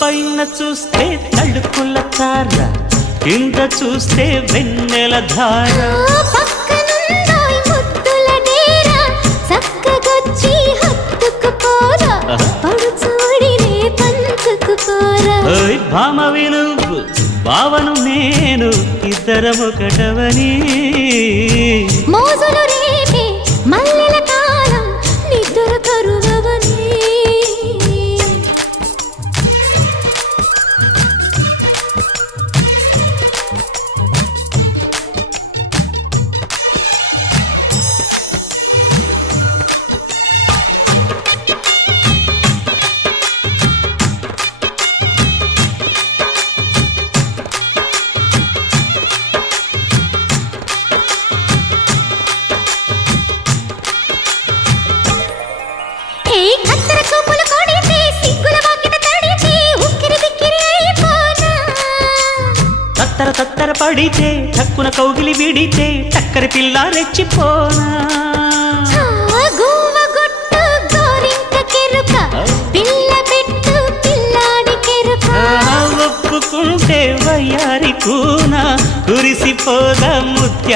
పైన చూస్తే తడుకుల తార, కింద చూస్తే వెన్నెల ధార. పక్కనుందోయ్ ముద్దుల డేరా, చక్కగొచ్చి హత్తుకుపోరా, పడుచూడినే పంచుకుపోరా. ఓయ్ భామ వినువు, భావను నేను, ఇద్దరమొకటవని. మోజులు రేపే మల్లెల కాలం, నిద్ర కరువవని. తత్తర తత్తర పడితే టక్కున కౌగిలి విడితే టక్కరి పిల్ల రెచ్చిపోనా. ఒప్పుకుంటే వయ్యారి కూన కురిసిపోదా ముత్య.